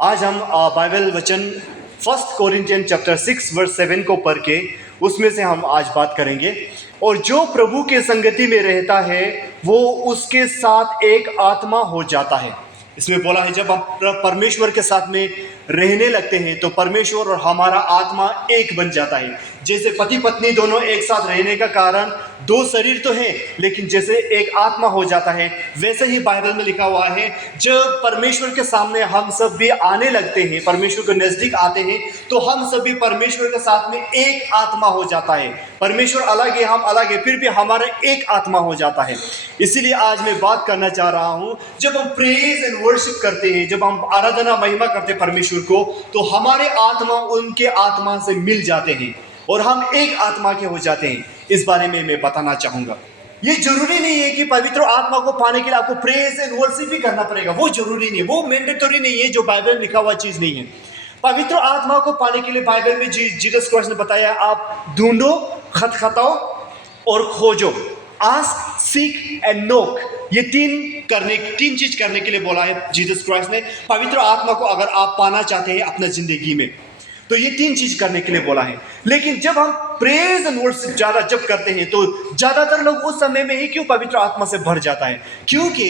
आज हम बाइबल वचन 1 कोरिन्थियन चैप्टर 6 वर्स 7 को पढ़ के उसमें से हम आज बात करेंगे। और जो प्रभु के संगति में रहता है वो उसके साथ एक आत्मा हो जाता है। इसमें बोला है जब हम परमेश्वर के साथ में रहने लगते हैं तो परमेश्वर और हमारा आत्मा एक बन जाता है। जैसे पति पत्नी दोनों एक साथ रहने का कारण दो शरीर तो हैं, लेकिन जैसे एक आत्मा हो जाता है, वैसे ही बाइबल में लिखा हुआ है जब परमेश्वर के सामने हम सब भी आने लगते हैं, परमेश्वर के नजदीक आते हैं, तो हम सब भी परमेश्वर के साथ में एक आत्मा हो जाता है। परमेश्वर अलग है, हम अलग है, फिर भी हमारा एक आत्मा हो जाता है। इसीलिए आज मैं बात करना चाह रहा हूं, जब हम प्रेज एंड वर्शिप करते हैं, जब हम आराधना महिमा करते हैं परमेश्वर को, तो हमारे आत्मा उनके आत्मा से मिल जाते हैं और हम एक आत्मा के हो जाते हैं। इस बारे में मैं बताना चाहूंगा। ये जरूरी नहीं है कि पवित्र आत्मा को पाने के लिए आपको प्रेज एंड वर्शिप ही करना पड़ेगा, वो जरूरी नहीं है, वो मैंडेटरी नहीं है, जो बाइबल में लिखा हुआ चीज नहीं है। पवित्र आत्मा को पाने के लिए बाइबल में जीसस क्राइस्ट ने बताया, आप ढूंढो, खटखटाओ और खोजो, आस्क, सीक एंड नॉक। ये तीन चीज करने के लिए बोला है जीसस क्राइस्ट ने। पवित्र आत्मा को अगर आप पाना चाहते हैं अपना जिंदगी में, तो ये तीन चीज करने के लिए बोला है। लेकिन जब हम प्रेज एंड वर्शिप ज्यादा जब करते हैं तो ज्यादातर लोग उस समय में ही क्यों पवित्र आत्मा से भर जाता है? क्योंकि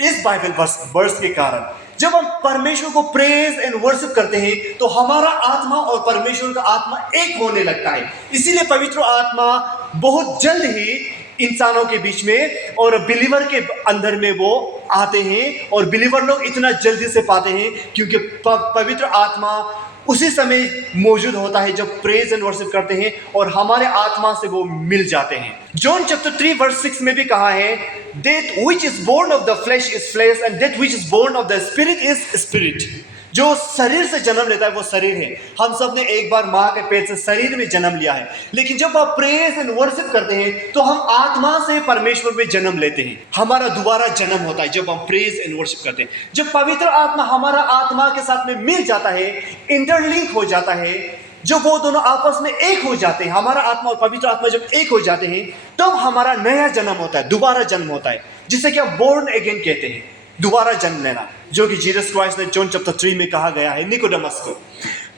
इस बाइबल वर्स के कारण जब हम परमेश्वर को प्रेज एंड वर्शिप करते हैं तो हमारा आत्मा और परमेश्वर का आत्मा एक होने लगता है। इसीलिए पवित्र आत्मा बहुत जल्द ही इंसानों के बीच में और बिलीवर के अंदर में वो आते हैं, और बिलीवर लोग इतना जल्दी से पाते हैं क्योंकि पवित्र आत्मा उसी समय मौजूद होता है जब प्रेज एंड वर्शिप करते हैं और हमारे आत्मा से वो मिल जाते हैं। जॉन चैप्टर 3 वर्स 6 में भी कहा है, that which is born of the flesh is flesh and that which is born of the spirit is spirit। जो शरीर से जन्म लेता है वो शरीर है। हम सब ने एक बार माँ के पेट से शरीर में जन्म लिया है, लेकिन जब आप प्रेज एंड वर्शिप करते हैं तो हम आत्मा से परमेश्वर में जन्म लेते हैं। हमारा दोबारा जन्म होता है जब हम प्रेज एंड वर्शिप करते हैं। जब पवित्र आत्मा हमारा आत्मा के साथ में मिल जाता है, इंटरलिंक हो जाता है, जब वो दोनों आपस में एक हो जाते हैं, हमारा आत्मा और पवित्र आत्मा जब एक हो जाते हैं, तब हमारा नया जन्म होता है, दोबारा जन्म होता है, जिसे कि हम बोर्न अगेन कहते हैं, दोबारा जन्म लेना, जो कि जीसस क्राइस्ट ने जॉन चैप्टर 3 में कहा गया है निकोडेमस को।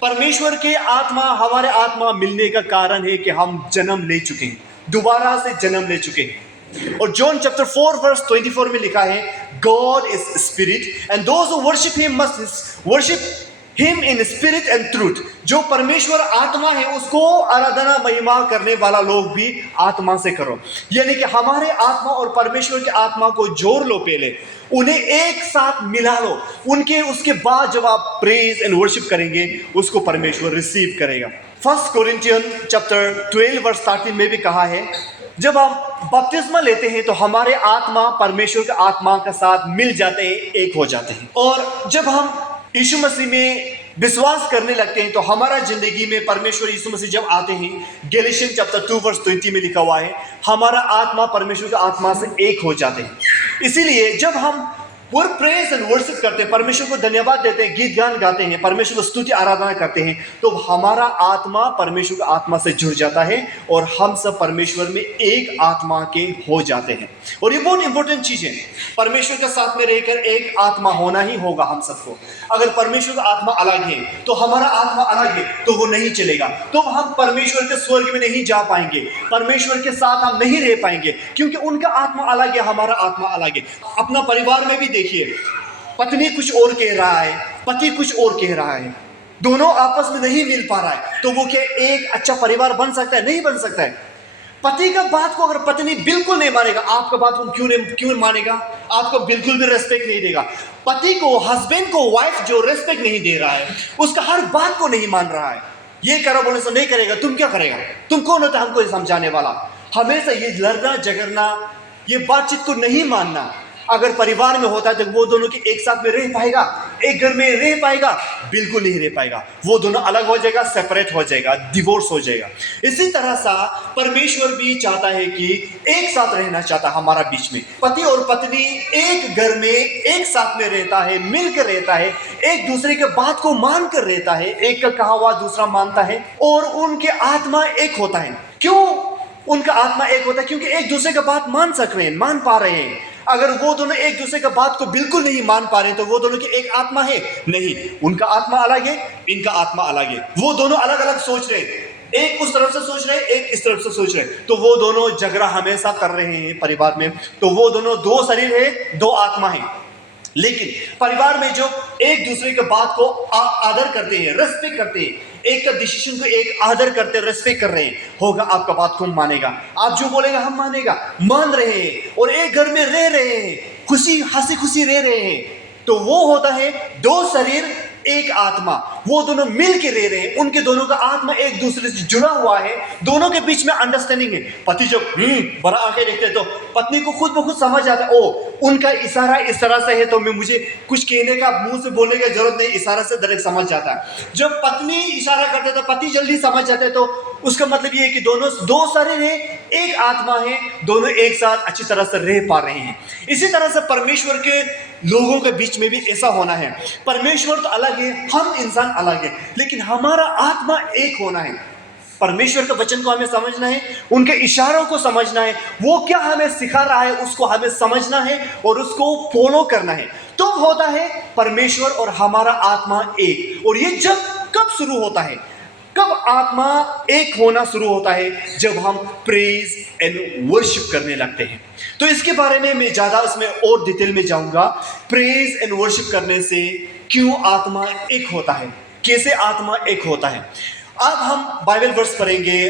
परमेश्वर के आत्मा हमारे आत्मा मिलने का कारण है कि हम जन्म ले चुके हैं, दोबारा से जन्म ले चुके हैं। और जॉन चैप्टर 4 वर्स 24 में लिखा है, God is spirit and those who worship him must worship him in spirit and truth. जो परमेश्वर आत्मा है उसको आराधना महिमा करने वाला लोग भी आत्मा से करो। यानी कि हमारे आत्मा और परमेश्वर के आत्मा को जोड़ लो, पहले उन्हें एक साथ मिला लो, उसके बाद जब आप प्रेज एंड वर्शिप करेंगे उसको परमेश्वर रिसीव करेगा। 1 कोरिन्थियन चैप्टर 12 वर्स 13 में भी कहा है, जब हम बपतिस्मा लेते हैं तो हमारे आत्मा परमेश्वर के आत्मा के साथ मिल जाते हैं, एक हो जाते हैं। और जब हम यीशु मसीह में विश्वास करने लगते हैं तो हमारा जिंदगी में परमेश्वर यीशु मसीह जब आते हैं, गैलेशियन चैप्टर 2 वर्स 20 में लिखा हुआ है, हमारा आत्मा परमेश्वर के आत्मा से एक हो जाते हैं। इसीलिए जब हम पूरे प्रेज एंड वर्शिप करते हैं, परमेश्वर को धन्यवाद देते हैं, गीत गान गाते हैं, परमेश्वर को स्तुति आराधना करते हैं, तो हमारा आत्मा परमेश्वर के आत्मा से जुड़ जाता है और हम सब परमेश्वर में एक आत्मा के हो जाते हैं। और ये बहुत इंपॉर्टेंट चीज है, परमेश्वर के साथ में रहकर एक आत्मा होना ही होगा हम सबको। अगर परमेश्वर का आत्मा अलग है तो हमारा आत्मा अलग है, तो वो नहीं चलेगा, तो हम परमेश्वर के स्वर्ग में नहीं जा पाएंगे, परमेश्वर के साथ हम नहीं रह पाएंगे, क्योंकि उनका आत्मा अलग है, हमारा आत्मा अलग है। अपना परिवार में भी देखिए, पत्नी कुछ और कह रहा है, पति कुछ और कह रहा है, दोनों आपस में नहीं मिल पा रहा है, तो वो क्या एक अच्छा परिवार बन सकता है? नहीं बन सकता है। पति का बात को अगर पत्नी बिल्कुल नहीं मानेगा, आपका बात को क्यों मानेगा? आपको बिल्कुल भी रेस्पेक्ट नहीं देगा। पति को, हस्बैंड को वाइफ जो रेस्पेक्ट नहीं दे रहा है, उसका हर बात को नहीं मान रहा है, ये करो बोलने से नहीं करेगा, तुम क्या करेगा? तुम कौन होता है हमको समझाने वाला? हमेशा ये लड़ना झगड़ना, ये बातचीत को नहीं मानना, अगर परिवार में होता है तो वो दोनों के एक साथ में रह पाएगा, एक घर में रह पाएगा? बिल्कुल नहीं रह पाएगा। वो दोनों अलग हो जाएगा, सेपरेट हो जाएगा, डिवोर्स हो जाएगा। इसी तरह सा परमेश्वर भी चाहता है कि एक साथ रहना चाहता है हमारा बीच में। पति और पत्नी एक घर में एक साथ में रहता है, मिलकर रहता है, एक दूसरे के बात को मान कर रहता है, एक का कहा हुआ दूसरा मानता है, और उनके आत्मा एक होता है। क्यों उनका आत्मा एक होता है? क्योंकि एक दूसरे का बात मान सक रहे हैं, मान पा रहे हैं। अगर वो दोनों एक दूसरे का बात को बिल्कुल नहीं मान पा रहे तो वो दोनों की एक आत्मा है? नहीं, उनका आत्मा अलग है, इनका आत्मा अलग है। वो दोनों अलग अलग सोच रहे हैं, एक उस तरफ से सोच रहे हैं, एक इस तरफ से सोच रहे हैं, तो वो दोनों झगड़ा हमेशा कर रहे हैं परिवार में। तो वो दोनों दो शरीर है, दो आत्मा है। लेकिन परिवार में जो एक दूसरे के बात को आदर करते हैं, रेस्पेक्ट करते हैं, एक का डिसीजन को एक आदर करते, रेस्पेक्ट कर रहे हैं, होगा आपका बात को मानेगा, आप जो बोलेगा हम मानेगा, मान रहे हैं और एक घर में रह रहे हैं, खुशी हंसी खुशी रह रहे हैं, तो वो होता है दो शरीर एक आत्मा। वो दोनों मिल के रह रहे हैं, उनके दोनों का आत्मा एक दूसरे से जुड़ा हुआ है, दोनों के बीच में अंडरस्टैंडिंग है। पति जब बड़ा आंखें देखते तो पत्नी को खुद ब खुद समझ जाता है, ओ उनका इशारा इस तरह से है तो मैं मुझे कुछ कहने का, मुंह से बोलने की जरूरत नहीं, इशारा से डायरेक्ट समझ जाता है। जब पत्नी इशारा करते तो पति जल्दी समझ जाते, तो उसका मतलब ये है कि दोनों दो शरीर है, एक आत्मा है, दोनों एक साथ अच्छी तरह से रह पा रहे हैं। इसी तरह से परमेश्वर के लोगों के बीच में भी ऐसा होना है। परमेश्वर तो अलग है, हम इंसान अलग है, लेकिन हमारा आत्मा एक होना है। परमेश्वर के वचन को हमें समझना है, उनके इशारों को समझना है, वो क्या हमें सिखा रहा है उसको हमें समझना है और उसको फॉलो करना है। तो होता है परमेश्वर और हमारा आत्मा एक। और ये जब कब शुरू होता है, कब आत्मा एक होना शुरू होता है? जब हम प्रेज एंड वर्शिप करने लगते हैं। तो इसके बारे में मैं ज्यादा इसमें और डिटेल में जाऊंगा। प्रेज एंड वर्शिप करने से क्यों आत्मा एक होता है, कैसे आत्मा एक होता है। अब हम बाइबल वर्स पढ़ेंगे,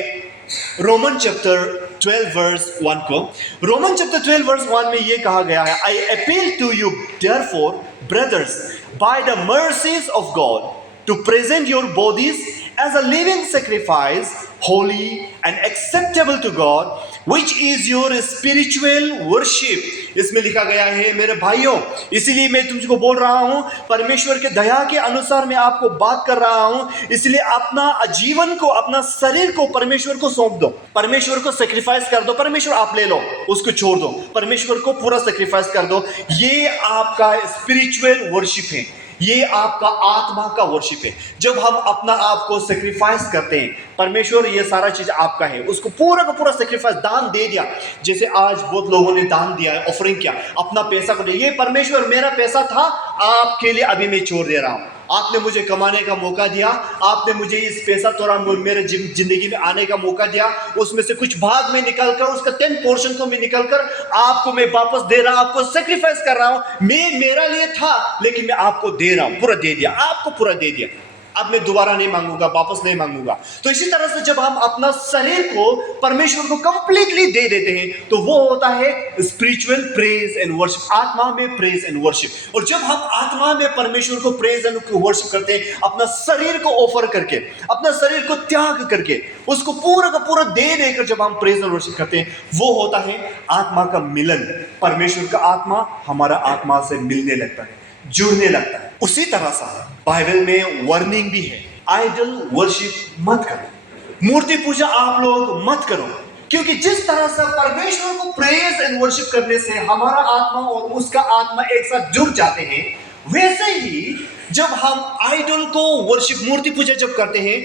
रोमन चैप्टर 12 वर्स 1 को। रोमन चैप्टर 12 वर्स 1 में यह कहा गया है, I appeal to you therefore brothers by the mercies of God to present your bodies as a living sacrifice, holy and acceptable to God, which is your spiritual worship। इसमें लिखा गया है, मेरे भाइयों, इसीलिए मैं तुमको बोल रहा हूं, परमेश्वर के दया के अनुसार मैं आपको बात कर रहा हूं, इसलिए अपना जीवन को, अपना शरीर को परमेश्वर को सौंप दो, परमेश्वर को सेक्रीफाइस कर दो। परमेश्वर आप ले लो, उसको छोड़ दो, परमेश्वर को पूरा सेक्रीफाइस कर दो। ये आपका स्पिरिचुअल वर्शिप है, ये आपका आत्मा का वर्शिप है। जब हम अपना आप को सेक्रीफाइस करते हैं, परमेश्वर ये सारा चीज आपका है, उसको पूरा का पूरा सेक्रीफाइस, दान दे दिया। जैसे आज बहुत लोगों ने दान दिया है, ऑफरिंग किया, अपना पैसा को दे, ये परमेश्वर मेरा पैसा था, आपके लिए अभी मैं छोड़ दे रहा हूं। आपने मुझे कमाने का मौका दिया, आपने मुझे इस पैसा थोड़ा मेरे जिंदगी में आने का मौका दिया, उसमें से कुछ भाग में निकलकर, उसका 10% को मैं निकलकर आपको मैं वापस दे रहा हूं, आपको सेक्रीफाइस कर रहा हूं। मैं मेरा लिए था, लेकिन मैं आपको दे रहा हूं, पूरा दे दिया, आपको पूरा दे दिया। अब मैं दोबारा नहीं मांगूंगा, वापस नहीं मांगूंगा। तो इसी तरह से जब हम अपना शरीर को परमेश्वर को कंप्लीटली दे देते हैं, तो वो होता है स्पिरिचुअल प्रेज एंड वर्शिप, आत्मा में प्रेज एंड वर्शिप। और जब हम आत्मा में परमेश्वर को प्रेज एंड वर्शिप करते हैं, अपना शरीर को ऑफर करके, अपना शरीर को त्याग करके, उसको पूरा का पूरा दे देकर जब हम प्रेज एंड वर्शिप करते हैं, वो होता है आत्मा का मिलन। परमेश्वर का आत्मा हमारा आत्मा से मिलने लगता है, जुड़ने लगता है। उसी तरह से बाइबल में वार्निंग भी है, आइडल वर्शिप मत करो, मूर्ति पूजा आप लोग मत करो, क्योंकि जिस तरह से परमेश्वर को प्रेज एंड वर्शिप करने से हमारा आत्मा और उसका आत्मा एक साथ जुड़ जाते हैं, वैसे ही जब हम आइडल को वर्शिप, मूर्ति पूजा जब करते हैं,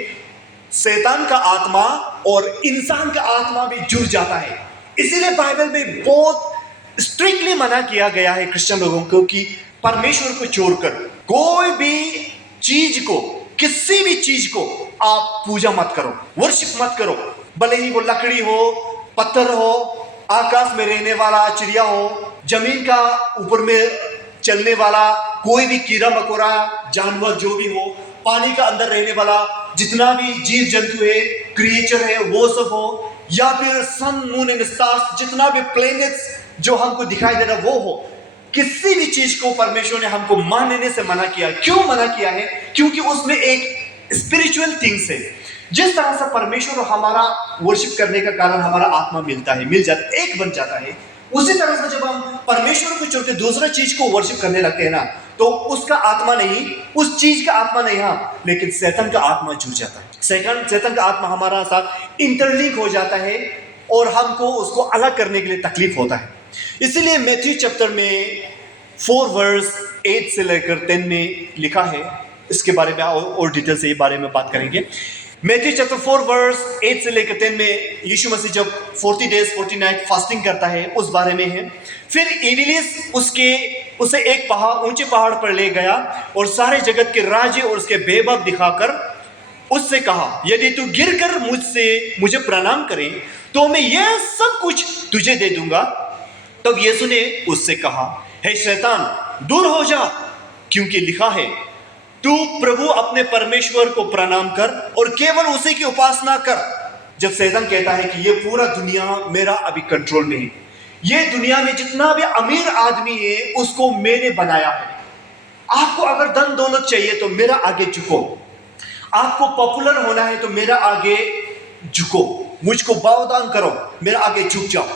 शैतान का आत्मा और इंसान का आत्मा भी जुड़ जाता है। इसीलिए बाइबल में बहुत स्ट्रिक्टली मना किया गया है क्रिश्चियन लोगों को कि परमेश्वर को छोड़कर कोई भी चीज को, किसी भी चीज को आप पूजा मत करो, वर्शिप मत करो। भले ही वो लकड़ी हो, पत्थर हो, आकाश में रहने वाला चिड़िया हो, जमीन का ऊपर में चलने वाला कोई भी कीड़ा मकोड़ा जानवर जो भी हो, पानी का अंदर रहने वाला जितना भी जीव जंतु है, क्रिएचर है, वो सब हो, या फिर सन मून एंड स्टार्स, जितना भी प्लैनेट्स जो हमको दिखाई दे रहा वो हो, किसी भी चीज को परमेश्वर ने हमको मानने से मना किया। क्यों मना किया है? क्योंकि उसमें एक स्पिरिचुअल थिंग्स है। जिस तरह से परमेश्वर हमारा वर्शिप करने का कारण हमारा आत्मा मिलता है, मिल जाता है, एक बन जाता है, उसी तरह से जब हम परमेश्वर को छोड़ के दूसरा चीज को वर्शिप करने लगते हैं ना, तो उसका आत्मा नहीं, उस चीज का आत्मा नहीं, हाँ, लेकिन शैतान का आत्मा जुड़ जाता है। शैतान का आत्मा हमारा साथ इंटरलिंक हो जाता है और हमको उसको अलग करने के लिए तकलीफ होता है। इसीलिए मैथ्यू चैप्टर में 4 वर्स 8 से लेकर 10 में लिखा है, इसके बारे में और डिटेल से ये बारे में बात करेंगे। मैथ्यू चैप्टर 4 वर्स 8 से लेकर 10 में यीशु मसीह जब 40 डेज 40 नाइट फास्टिंग करता है, उस बारे में है। फिर इब्लीस उसे एक ऊंचे पहाड़ पर ले गया और सारे जगत के राज्य और उसके वैभव दिखाकर उससे कहा, यदि तू गिरकर मुझे प्रणाम करे तो मैं यह सब कुछ तुझे दे दूंगा। तब यीशु ने उससे कहा, हे शैतान, दूर हो जा, क्योंकि लिखा है, तू प्रभु अपने परमेश्वर को प्रणाम कर और केवल उसी की उपासना कर। जब शैतान कहता है कि ये पूरा दुनिया मेरा अभी कंट्रोल में है, ये दुनिया में जितना भी अमीर आदमी है उसको मैंने बनाया है, आपको अगर धन दौलत चाहिए तो मेरा आगे झुको, आपको पॉपुलर होना है तो मेरा आगे झुको, मुझको भावदान करो, मेरा आगे झुक जाओ।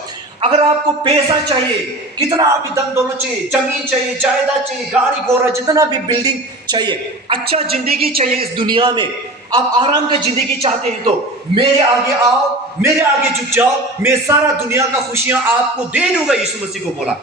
अगर आपको पैसा चाहिए, कितना भी धन दौलत चाहिए, जमीन चाहिए, जायदाद चाहिए, गाड़ी घोड़ा, जितना भी बिल्डिंग चाहिए, अच्छा जिंदगी चाहिए इस दुनिया में, आप आराम की जिंदगी चाहते हैं तो मेरे आगे आओ, मेरे आगे झुक जाओ, मैं सारा दुनिया का खुशियां आपको दे दूंगा। यीशु मसीह को बोला।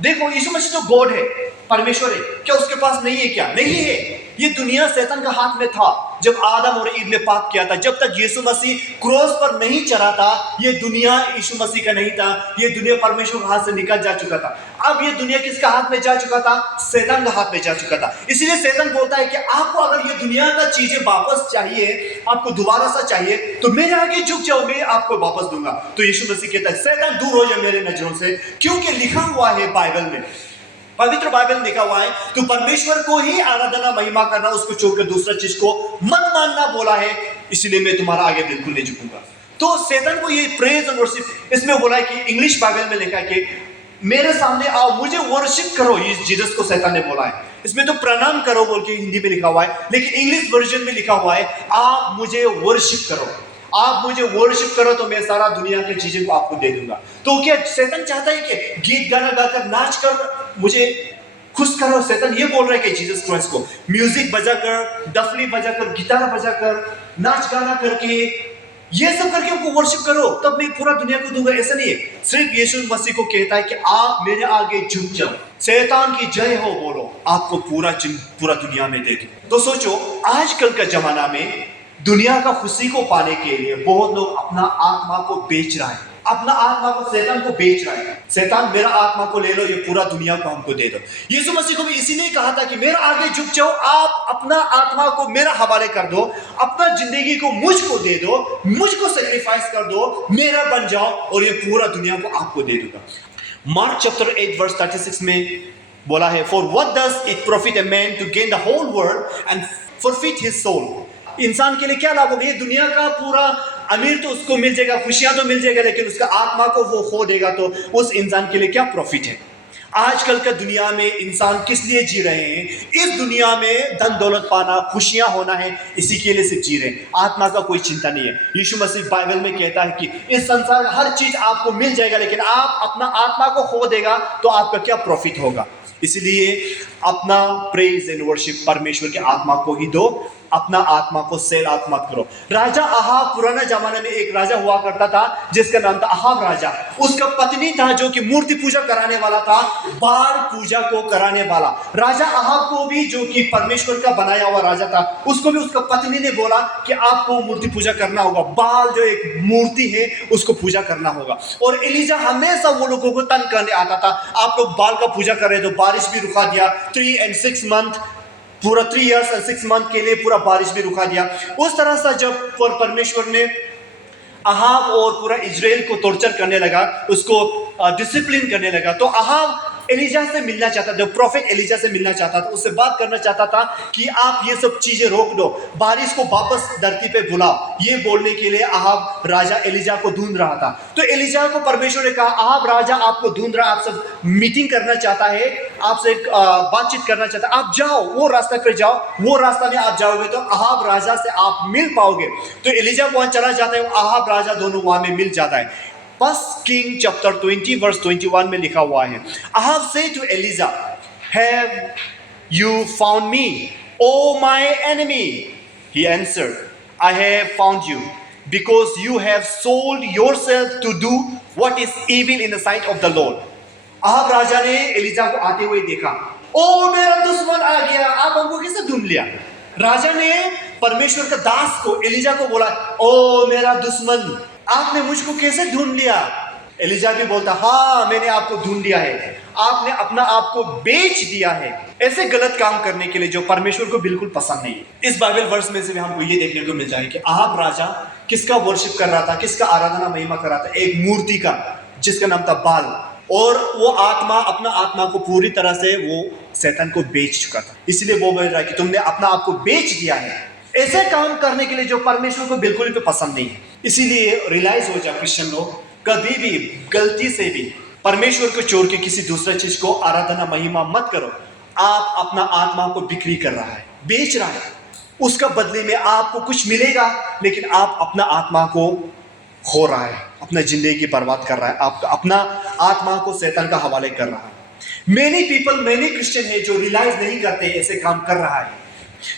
देखो, यीशु मसीह तो गॉड है, परमेश्वर है, क्या उसके पास नहीं है? क्या नहीं है? ये दुनिया शैतान का हाथ में था जब आदम और ईव ने पाप किया था। जब तक यीशु मसीह क्रॉस पर नहीं चढ़ा था, ये दुनिया यीशु मसीह का नहीं था, ये दुनिया परमेश्वर के हाथ से निकल जा चुका था। अब ये दुनिया किसका हाथ में जा चुका था? शैतान का हाथ में जा चुका था। इसीलिए शैतान बोलता है कि आपको अगर ये दुनिया का चीजें वापस चाहिए, आपको दोबारा सा चाहिए, तो मेरे आगे झुक जाओ, मैं आपको वापस दूंगा। तो यीशु मसीह कहता है, शैतान दूर हो जाए मेरे नजरों से, क्योंकि लिखा हुआ है बाइबल में, पवित्र बाइबल में लिखा हुआ है, तो परमेश्वर को ही आराधना महिमा करना, उसको छोड़कर दूसरा चीज को मत मानना बोला है, इसलिए मैं तुम्हारा आगे बिल्कुल नहीं झुकूंगा। तो शैतान को ये प्रेज और वर्शिप, इसमें बोला है कि इंग्लिश बाइबल में लिखा है कि मेरे सामने आओ, मुझे वर्शिप करो, ये जीसस को शैतान ने बोला है। इसमें तो प्रणाम करो बोल के हिंदी में लिखा हुआ है, लेकिन इंग्लिश वर्जन में लिखा हुआ है, आप मुझे वर्शिप करो, आप मुझे वर्शिप करो तो मैं सारा दुनिया की चीजें को आपको दे दूंगा। तो क्या शैतान चाहता है कि गीत गाना गाकर नाच कर मुझे खुश करो? शैतान ये बोल रहा है कि जीसस क्राइस्ट को म्यूजिक बजाकर, डफली बजाकर, गिटार बजाकर, नाच गाना करके, ये सब करके उनको वर्शिप करो, तब मैं पूरा दुनिया को दूंगा। ऐसा नहीं है, सिर्फ यीशु मसीह को कहता है कि आप मेरे आगे झुक जाओ, शैतान की जय हो बोलो, आपको पूरा दुनिया में दे दूं। तो सोचो, आजकल का जमाना में दुनिया का खुशी को पाने के लिए बहुत लोग अपना आत्मा को बेच रहा है, अपना आत्मा को शैतान को बेच रहा है। शैतान, मेरा आत्मा को ले लो, ये पूरा दुनिया को हमको दे दो। यीशु मसीह को भी इसीलिए कहा था कि मेरा आगे झुक जाओ, आप अपना आत्मा को मेरा हवाले कर दो, अपना जिंदगी को मुझको दे दो, मुझको सेक्रीफाइस कर दो, मेरा बन जाओ और ये पूरा दुनिया को आपको दे दूंगा। मार्क चैप्टर 8 वर्स 36 में बोला है, for what does it profit a man to gain the whole world and forfeit his soul. इंसान के लिए क्या लाभ होगा? ये दुनिया का पूरा अमीर तो उसको मिल जाएगा, खुशियां तो मिल जाएगा, लेकिन उसका आत्मा को वो खो देगा, तो उस इंसान के लिए क्या प्रॉफिट है? आजकल का दुनिया में इंसान किस लिए जी रहे हैं? इस दुनिया में धन दौलत पाना, खुशियां होना है, इसी के लिए सिर्फ जी रहे हैं, आत्मा का कोई चिंता नहीं है। यीशु मसीह बाइबल में कहता है कि इस संसार का हर चीज आपको मिल जाएगा, लेकिन आप अपना आत्मा को खो देगा तो आपका क्या प्रॉफिट होगा? इसलिए अपना प्रेज एंड वर्शिप परमेश्वर के आत्मा को ही दो, अपना आत्मा को सेल आउट मत करो। राजा अहाब, पुराना जमाने में एक राजा हुआ करता था जिसका नाम था अहाब राजा। उसका पत्नी था जो कि मूर्ति पूजा कराने वाला था, बाल पूजा को कराने वाला। राजा अहाब को भी, जो कि परमेश्वर का बनाया हुआ राजा था, उसको भी उसका पत्नी ने बोला कि आपको मूर्ति पूजा करना होगा, बाल जो एक मूर्ति है उसको पूजा करना होगा। और एलिजा हमेशा वो लोगों को तंग करने आता था, आप लोग बाल का पूजा कर रहे, तो बारिश भी रुका दिया। 3 and 6 months, पूरा 3 years और 6 months के लिए पूरा बारिश भी रुका दिया। उस तरह से जब परमेश्वर ने अहाब और पूरा इजराइल को टॉर्चर करने लगा, उसको डिसिप्लिन करने लगा, तो अहाब एलिजा से मिलना चाहता था, प्रॉफिट एलिजा से मिलना चाहता था, उससे बात करना चाहता था कि आप ये सब चीजें रोक दो, बारिश को वापस धरती पे बुलाओ। ये बोलने के लिए अहाब राजा एलिजा को ढूंढ रहा था। तो एलिजा को परमेश्वर ने कहा, अहाब राजा आपको ढूंढ रहा, आपसे मीटिंग करना चाहता है, आपसे बातचीत करना चाहता है, आप जाओ, वो रास्ता पे जाओ, वो रास्ता में आप जाओगे तो अहाब राजा से आप मिल पाओगे। तो एलिजा वहां चला जाता है, अहाब राजा दोनों वहां में मिल जाता है। फर्स्ट किंग चैप्टर 20 वर्स 21 में लिखा हुआ है, Ahab said to Elijah, have you found me, O my enemy? He answered, I have found you, because you have sold yourself to do what is evil in the sight of the Lord. Ahab राजा ने Elijah को आते हुए देखा, ओ मेरा दुश्मन आ गया, आप हमको कैसे ढूंढ लिया? राजा ने परमेश्वर का दास को, एलिजा को बोला, ओ मेरा दुश्मन आपने मुझको कैसे ढूंढ लिया? एलिजा भी बोलता, हाँ मैंने आपको ढूंढ लिया है, आपने अपना आप को बेच दिया है। ऐसे गलत काम करने के लिए जो परमेश्वर को बिल्कुल पसंद नहीं है। इस बाइबल वर्स में से हमको ये देखने को मिलता है कि आहाब राजा किसका वर्शिप कर रहा था, किसका आराधना महिमा कर रहा था? एक मूर्ति का, जिसका नाम था बाल। और वो आत्मा, अपना आत्मा को पूरी तरह से वो शैतान को बेच चुका था। इसलिए वो बोल रहा है कि तुमने अपना आप को बेच दिया है, ऐसे काम करने के लिए जो परमेश्वर को बिल्कुल भी पसंद नहीं है। इसीलिए रियलाइज हो जाए क्रिश्चियन लोग, कभी भी गलती से भी परमेश्वर को छोड़ के किसी दूसरे चीज को आराधना महिमा मत करो। आप अपना आत्मा को बिक्री कर रहा है, बेच रहा है। उसका बदले में आपको कुछ मिलेगा, लेकिन आप अपना आत्मा को खो रहा है, अपना जिंदगी बर्बाद कर रहा है, आप अपना आत्मा को शैतान का हवाले कर रहा है। मेनी पीपल, मेनी क्रिश्चियन है जो रियलाइज नहीं करते ऐसे काम कर रहा है।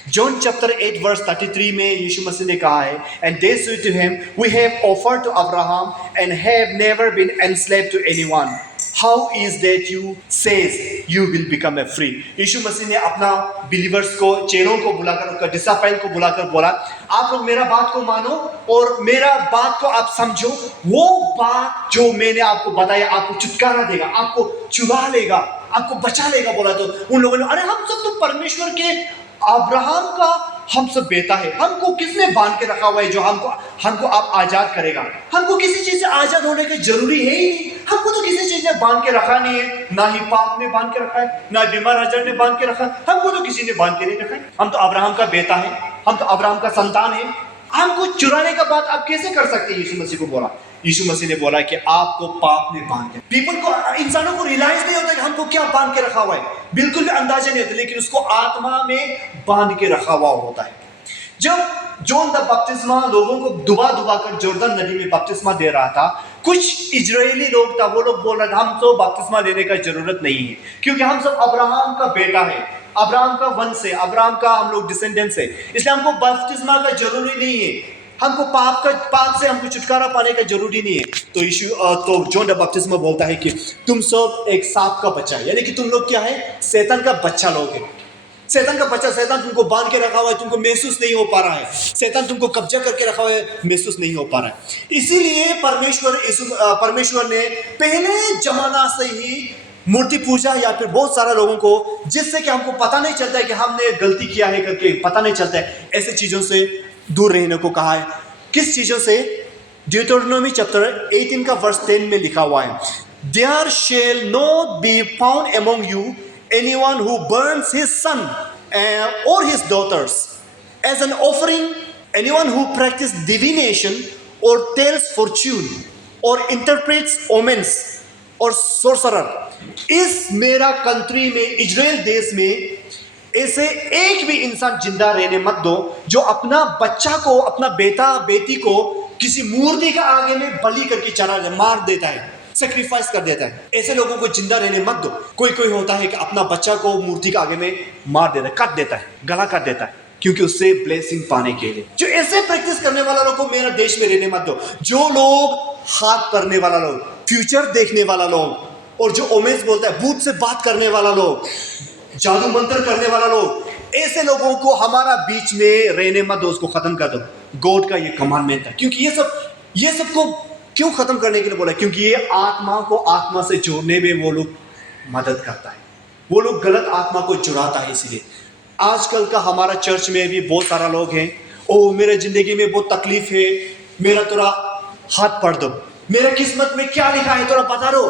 जॉन चैप्टर 8 वर्स 33 में यीशु मसीह ने कहा है, and they said to him, we have offered to Abraham and have never been enslaved to anyone, how is that you says you will become a free. यीशु मसीह ने अपना बिलीवर्स को, चेलों को बुलाकर, उनका डिसाइपल को बुलाकर बोला, आप लोग मेरा बात को मानो और मेरा बात को आप समझो। वो बात जो मैंने आपको बताया आपको छुटकारा देगा, आपको चुरा लेगा, आपको बचा लेगा। बोला तो उन लोगों ने, अरे हम सब तो परमेश्वर के, अब्राहम का हम सब बेटा है, हमको किसने बांध के रखा हुआ है जो हमको आप आजाद करेगा? हमको किसी चीज से आजाद होने की जरूरी है ही नहीं। हमको तो किसी चीज ने बांध के रखा नहीं है, ना ही पाप ने बांध के रखा है, ना बीमार आजार ने बांध के रखा है। हमको तो किसी ने बांध के नहीं रखा है। हम तो अब्राहम का बेटा है, हम तो अब्राहम का संतान है। हमको चुराने का बात आप कैसे कर सकते हैं? यीशु मसीह को बोला, यीशु मसीह ने बोला कि आपको पाप ने बांध के, पीपल को, इंसानों को रियलाइज नहीं होता कि हमको क्या बांध के रखा हुआ है, बिल्कुल भी अंदाजा नहीं होता, लेकिन उसको आत्मा में बांध के रखा हुआ होता है। जब जॉन द बपतिस्मा लोगों को दुबा कर जॉर्डन नदी में बपतिस्मा दे रहा था, कुछ इजरायली लोग था, वो लोग बोल रहे थे हम तो बपतिस्मा लेने का जरूरत नहीं है, क्योंकि हम सब अब्राहम का बेटा है, अब्राहम का वंश है, अब्राहम का हम लोग डिसेंडेंट्स है, इसलिए हमको बपतिस्मा का जरूरी नहीं है, हमको पाप से हमको छुटकारा पाने का जरूरी नहीं है। तो जॉन द बपतिस्मा बोलता है कि तुम सब एक सांप का बच्चा है, यानी कि तुम लोग क्या है? शैतान का बच्चा लोग है। शैतान का बच्चा, शैतान तुमको बांध के रखा हुआ है, तुमको महसूस नहीं हो पा रहा है, शैतान तुमको कब्जा करके रखा हुआ है, महसूस नहीं हो पा रहा है। इसीलिए परमेश्वर ने पहले जमाना से ही मूर्ति पूजा या फिर बहुत सारा लोगों को, जिससे कि हमको पता नहीं चलता है कि हमने गलती किया है करके पता नहीं चलता है, ऐसे चीजों से दूर रहने को कहा है। किस चीजों से? ड्यूटरोनोमी चैप्टर 18 का वर्स 10 में लिखा हुआ है, there shall not be found among you anyone who burns his son or his daughters as an offering, anyone who practices divination or tells fortune or interprets omens or sorcerer। इस मेरा country में, Israel देश में ऐसे एक भी इंसान जिंदा रहने मत दो जो अपना बच्चा को, अपना बेटा बेटी को किसी मूर्ति के आगे में बलि करके चला मार देता है, सेक्रीफाइस कर देता है। ऐसे लोगों को जिंदा रहने मत दो। कोई होता है कि अपना बच्चा को मूर्ति के आगे में मार देता है, काट देता है, गला काट देता है, क्योंकि उससे ब्लेसिंग पाने के लिए। जो ऐसे प्रैक्टिस करने वाला लोग को मेरा देश में रहने मत दो। जो लोग हाथ करने वाला लोग, फ्यूचर देखने वाला लोग, और जो ओमेंस बोलता है, भूत से बात करने वाला लोग, जादू मंत्र करने वाला लोग, ऐसे लोगों को हमारा बीच में रहने मत दो, उसको खत्म कर दो। गॉड का ये कमांडमेंट है। क्योंकि ये सबको क्यों खत्म करने के लिए बोला? क्योंकि ये आत्मा को आत्मा से जोड़ने में वो लोग मदद करता है, वो लोग गलत आत्मा को जुड़ाता है। इसलिए आजकल का हमारा चर्च में भी बहुत सारा लोग हैं, ओ मेरे जिंदगी में बहुत तकलीफ है, मेरा थोड़ा हाथ पढ़ दो, मेरे किस्मत में क्या लिखा है थोड़ा बता दो,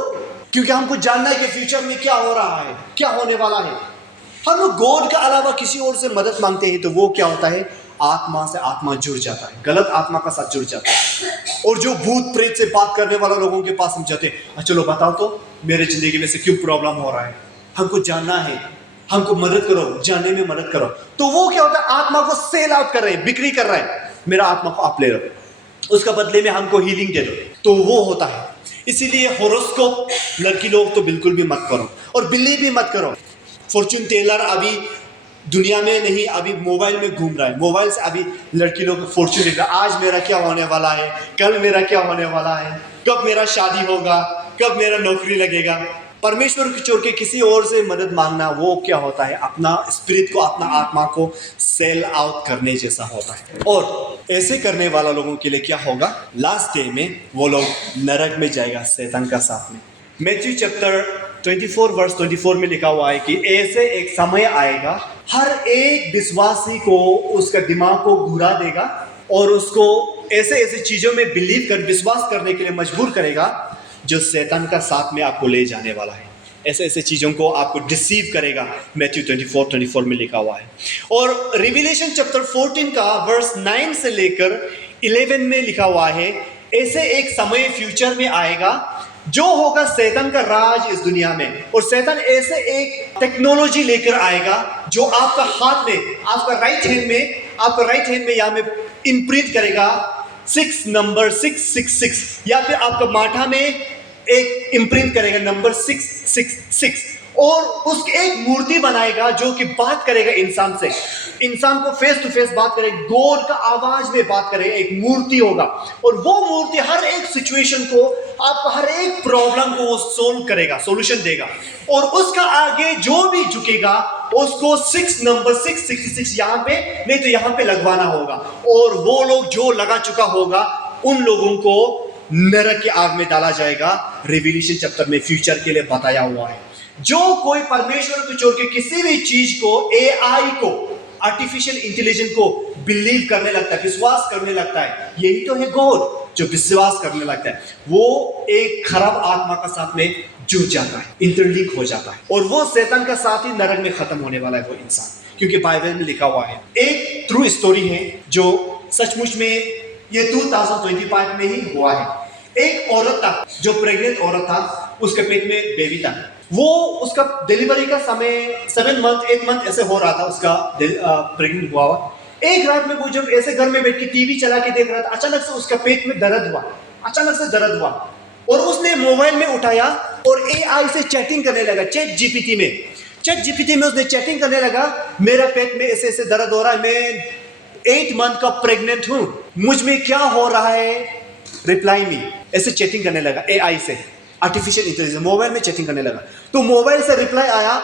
क्योंकि हमको जानना है कि फ्यूचर में क्या हो रहा है, क्या होने वाला है। हम लोग गॉड के अलावा किसी और से मदद मांगते हैं तो वो क्या होता है? आत्मा से आत्मा जुड़ जाता है, गलत आत्मा का साथ जुड़ जाता है। और जो भूत प्रेत से बात करने वाला लोगों के पास हम जाते हैं, चलो बताओ तो मेरे जिंदगी में से क्यों प्रॉब्लम हो रहा है, हमको जानना है, हमको मदद करो, जानने में मदद करो। तो वो क्या होता है? आत्मा को सेल आउट कर रहे हैं, बिक्री कर रहे हैं, मेरा आत्मा को आप ले लो, उसका बदले में हमको हीलिंग दे दो। तो वो होता है। इसीलिए होरोस्कोप लड़की लोग तो बिल्कुल भी मत करो, और बिल्ली भी मत करो। फॉर्चून टेलर अभी दुनिया में नहीं, अभी मोबाइल में घूम रहा है, मोबाइल से अभी लड़की लोग फॉर्चून देख रहा है, आज मेरा क्या होने वाला है, कल मेरा क्या होने वाला है, कब मेरा शादी होगा, कब मेरा नौकरी लगेगा। परमेश्वर को छोड़ के किसी और से मदद मांगना, वो क्या होता है? अपना स्पिरिट को, अपना आत्मा को सेल आउट करने जैसा होता है। और ऐसे करने वाला लोगों के लिए क्या होगा? लास्ट डे में वो लोग नरक में जाएगा शैतान का साथ में। मैथ्यू चैप्टर 24 वर्स 24 में लिखा हुआ है कि ऐसे एक समय आएगा, हर एक विश्वासी को उसका दिमाग को घुरा देगा और उसको ऐसे ऐसे चीजों में बिलीव कर विश्वास करने के लिए मजबूर करेगा जो शैतान का साथ में आपको ले जाने वाला है। ऐसे ऐसे चीजों को आपको डिसीव करेगा। मैथ्यू 24 में लिखा हुआ है। और रिविलेशन चैप्टर 14 का वर्स 9 से लेकर 11 में लिखा हुआ है, ऐसे एक समय फ्यूचर में आएगा जो होगा शैतान का राज इस दुनिया में। और शैतान ऐसे एक टेक्नोलॉजी लेकर आएगा जो आपका हाथ में, आपका राइट हैंड में यहाँ में इम्प्रिंट करेगा 6 नंबर 666, या फिर आपका माथा में एक इम्प्रिंट करेगा नंबर 666, और उसकी एक मूर्ति बनाएगा जो कि बात करेगा इंसान से, इंसान को फेस टू फेस बात करेगा, गॉड का आवाज में बात करेगा। एक मूर्ति होगा और वो मूर्ति हर एक सिचुएशन को, आपका हर एक प्रॉब्लम को वो सोल्व करेगा, सॉल्यूशन देगा। और उसका आगे जो भी झुकेगा उसको 6 नंबर 666 यहाँ पे नहीं तो यहाँ पे लगवाना होगा, और वो लोग जो लगा चुका होगा उन लोगों को नरक की आग में डाला जाएगा। रिविलेशन चैप्टर में फ्यूचर के लिए बताया हुआ है। जो कोई परमेश्वर को छोड़ के किसी भी चीज को, एआई को, आर्टिफिशियल इंटेलिजेंस को बिलीव करने लगता है, विश्वास करने लगता है, यही तो है गॉड जो विश्वास करने लगता है, वो एक खराब आत्मा का साथ में जुड़ जाता है, इंटरलिंक हो जाता है, और वो शैतान का साथ ही नरक में खत्म होने वाला है वो इंसान। क्योंकि बाइबल में लिखा हुआ है, एक ट्रू स्टोरी है जो सचमुच में ये 2025 में ही हुआ है। एक औरत था जो प्रेग्नेंट औरत था, उसके पेट में बेबी था। वो उसका डिलीवरी का समय 7 मंथ 8 मंथ ऐसे हो रहा था, उसका प्रेग्नेंट हुआ। एक रात में वो जब ऐसे घर में बैठ के टीवी चला के देख रहा था, अचानक से उसका पेट में दर्द हुआ, अचानक से दर्द हुआ, और उसने मोबाइल में उठाया और एआई से चैटिंग करने लगा। चैट जीपीटी में उसने चैटिंग करने लगा, मेरा पेट में ऐसे ऐसे दर्द हो रहा है, मैं 8 मंथ का प्रेग्नेंट हूं, मुझ में क्या हो रहा है, रिप्लाई मी। ऐसे चैटिंग करने लगा एआई से, आर्टिफिशियल इंटेलिजेंस, मोबाइल में चैटिंग करने लगा। तो मोबाइल से रिप्लाई आया,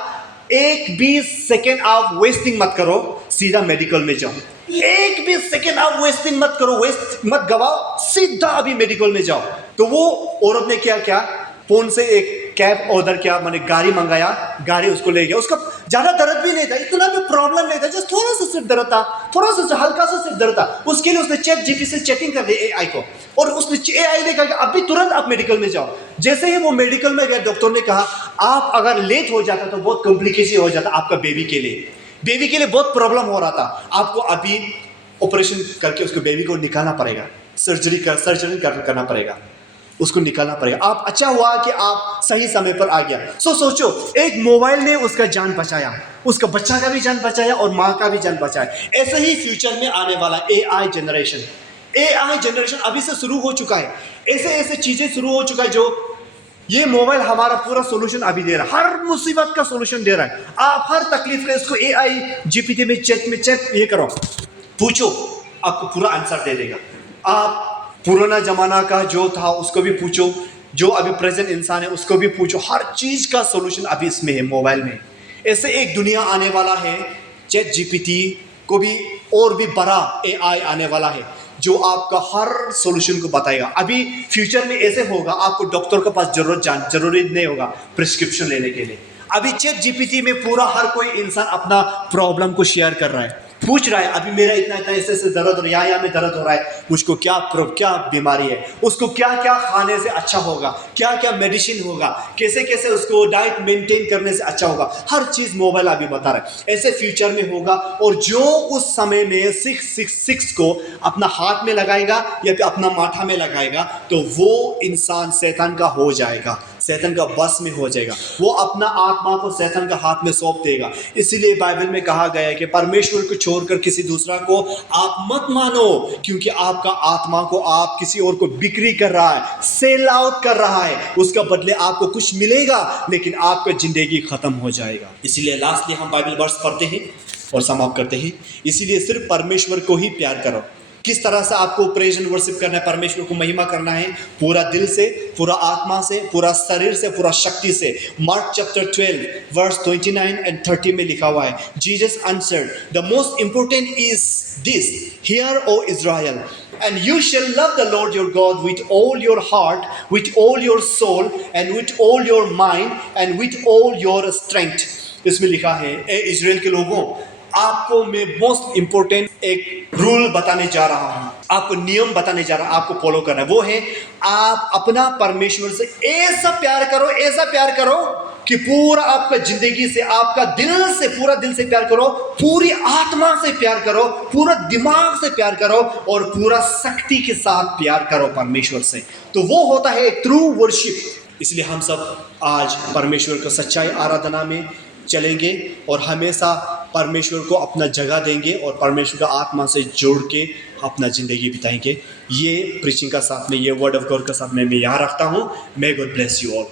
एक भी सेकेंड आप वेस्टिंग मत करो, सीधा मेडिकल में जाओ। एक भी सेकेंड आप वेस्टिंग मत करो, वेस्ट मत गवाओ, सीधा अभी मेडिकल में जाओ। तो वो औरत ने क्या फोन से एक कैब ऑर्डर किया, मैंने गाड़ी मंगाया, गाड़ी उसको ले गया। उसका ज्यादा दर्द भी नहीं था, इतना भी प्रॉब्लम नहीं था, जस्ट थोड़ा सा सिर्फ दर्द था, थोड़ा सा हल्का सा सिर्फ दर्द था। उसके लिए उसने चैट जीपीटी से चैटिंग कर दी एआई को, और उसने एआई ने कहा कि अभी तुरंत आप मेडिकल में जाओ। जैसे ही वो मेडिकल में गया, डॉक्टर ने कहा आप अगर लेट हो जाता तो बहुत कॉम्प्लिकेशन हो जाता आपका बेबी के लिए बहुत प्रॉब्लम हो रहा था, आपको अभी ऑपरेशन करके उसको बेबी को निकालना पड़ेगा, सर्जरी करना पड़ेगा, उसको निकालना पड़ेगा। आप अच्छा हुआ कि आप सही समय पर आ गया। सोचो, एक मोबाइल ने उसका जान बचाया, उसका बच्चा का भी जान बचाया और माँ का भी जान बचाया। ऐसे ही फ्यूचर में आने वाला एआई जनरेशन अभी से शुरू हो चुका है। ऐसे चीजें शुरू हो चुका है जो ये मोबाइल हमारा पूरा सोल्यूशन अभी दे रहा है, हर मुसीबत का सोल्यूशन दे रहा है। आप हर तकलीफ का इसको एआई जीपीटी में चैट ये करो, पूछो, आपको पूरा आंसर दे देगा। आप पुराना जमाना का जो था उसको भी पूछो, जो अभी प्रेजेंट इंसान है उसको भी पूछो, हर चीज का सॉल्यूशन अभी इसमें है, मोबाइल में। ऐसे एक दुनिया आने वाला है, चैट जीपीटी को भी और भी बड़ा एआई आने वाला है जो आपका हर सॉल्यूशन को बताएगा। अभी फ्यूचर में ऐसे होगा, आपको डॉक्टर के पास जरूरी नहीं होगा प्रिस्क्रिप्शन लेने के लिए। अभी चैट जीपीटी में पूरा हर कोई इंसान अपना प्रॉब्लम को शेयर कर रहा है, पूछ रहा है, अभी मेरा इतना ऐसे दर्द हो रहा है, यहाँ में दर्द हो रहा है, मुझको क्या बीमारी है, उसको क्या खाने से अच्छा होगा, क्या मेडिसिन होगा, कैसे उसको डाइट मेंटेन करने से अच्छा होगा, हर चीज मोबाइल अभी बता रहा है। ऐसे फ्यूचर में होगा, और जो उस समय में 666 को अपना हाथ में लगाएगा या फिर अपना माथा में लगाएगा तो वो इंसान शैतान का हो जाएगा, शैतान का बस में हो जाएगा, वो अपना आत्मा को शैतान का हाथ में सौंप देगा। इसीलिए बाइबल में कहा गया है कि परमेश्वर को छोड़कर किसी दूसरा को आप मत मानो, क्योंकि आपका आत्मा को आप किसी और को बिक्री कर रहा है, सेल आउट कर रहा है, उसका बदले आपको कुछ मिलेगा लेकिन आपका जिंदगी खत्म हो जाएगा। इसीलिए लास्टली हम बाइबल वर्स पढ़ते हैं और समाप्त करते हैं। इसीलिए सिर्फ परमेश्वर को ही प्यार करो, किस तरह से आपको प्रेज एंड वर्शिप करना है, परमेश्वर को महिमा करना है पूरा दिल से, पूरा आत्मा से, पूरा शरीर से, पूरा शक्ति से। मार्क चैप्टर 12 वर्स 29 एंड 30 में लिखा हुआ है, Jesus answered, the most important is this, hear O Israel, and you shall love the Lord your God with all your heart, with all your soul, and with all your mind, and with all your strength। इसमें लिखा है, ए Israel के लोगों, आपको मैं most important एक rule बताने जा रहा हूं, आपको नियम बताने जा रहा हूं, आपको फॉलो करना है। वो है, आप अपना परमेश्वर से ऐसा प्यार करो, ऐसा प्यार करो कि पूरा आपका जिंदगी से, आपका दिल से, पूरा दिल से प्यार करो, पूरी आत्मा से प्यार करो, पूरा दिमाग से प्यार करो, और पूरा शक्ति के साथ प्यार करो परमेश्वर से। तो वो होता है एक ट्रू वर्शिप। इसलिए हम सब आज परमेश्वर को सच्चाई आराधना में चलेंगे और हमेशा परमेश्वर को अपना जगह देंगे और परमेश्वर का आत्मा से जोड़ के अपना ज़िंदगी बिताएंगे। ये प्रीचिंग का साथ में, ये वर्ड ऑफ गॉड का साथ में मैं यहाँ रखता हूँ। May God bless you all.